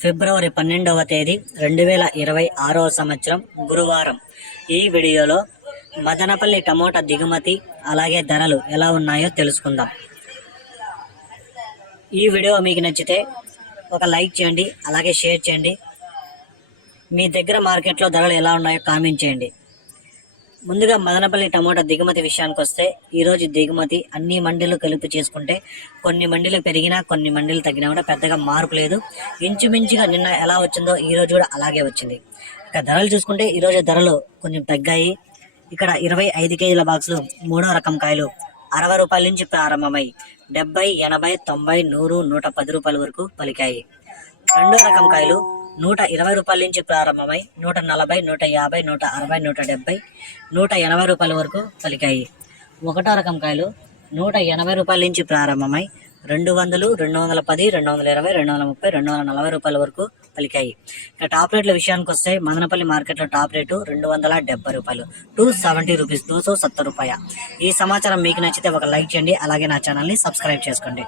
ఫిబ్రవరి పన్నెండవ తేదీ రెండు వేల ఇరవై ఆరవ సంవత్సరం గురువారం. ఈ వీడియోలో మదనపల్లి టమోటా దిగుమతి అలాగే ధరలు ఎలా ఉన్నాయో తెలుసుకుందాం. ఈ వీడియో మీకు నచ్చితే ఒక లైక్ చేయండి అలాగే షేర్ చేయండి. మీ దగ్గర మార్కెట్లో ధరలు ఎలా ఉన్నాయో కామెంట్ చేయండి. ముందుగా మదనపల్లి టమోటా దిగుమతి విషయానికి వస్తే ఈరోజు దిగుమతి అన్ని మండీలు కలుపు చేసుకుంటే కొన్ని మండీలు పెరిగినా కొన్ని మండీలు తగ్గినా కూడా పెద్దగా మార్పు లేదు. ఇంచుమించుగా నిన్న ఎలా వచ్చిందో ఈ రోజు కూడా అలాగే వచ్చింది. ఇక ధరలు చూసుకుంటే ఈరోజు ధరలు కొంచెం తగ్గాయి. ఇక్కడ ఇరవై ఐదు కేజీల బాక్సులు మూడో రకం కాయలు అరవై రూపాయల నుంచి ప్రారంభమై డెబ్బై ఎనభై తొంభై నూరు నూట పది రూపాయల వరకు పలికాయి. రెండో రకం కాయలు నూట ఇరవై రూపాయల నుంచి ప్రారంభమై నూట నలభై నూట యాభై నూట అరవై నూట డెబ్బై నూట ఎనభై రూపాయల వరకు పలికాయి. ఒకటో రకం కాయలు నూట ఎనభై రూపాయల నుంచి ప్రారంభమై రెండు వందలు రెండు వందల పది రెండు వందల ఇరవై రెండు వందల ముప్పై రెండు వందల నలభై రూపాయల వరకు పలికాయి. ఇక టాప్ రేట్ల విషయానికి వస్తే మదనపల్లి మార్కెట్లో టాప్ రేటు రెండు వందల డెబ్బై రూపాయలు. టూ సెవెంటీ రూపీస్ టూ సో సత్తర్ రూపాయ. ఈ సమాచారం మీకు నచ్చితే ఒక లైక్ చేయండి అలాగే నా ఛానల్ని సబ్స్క్రైబ్ చేసుకోండి.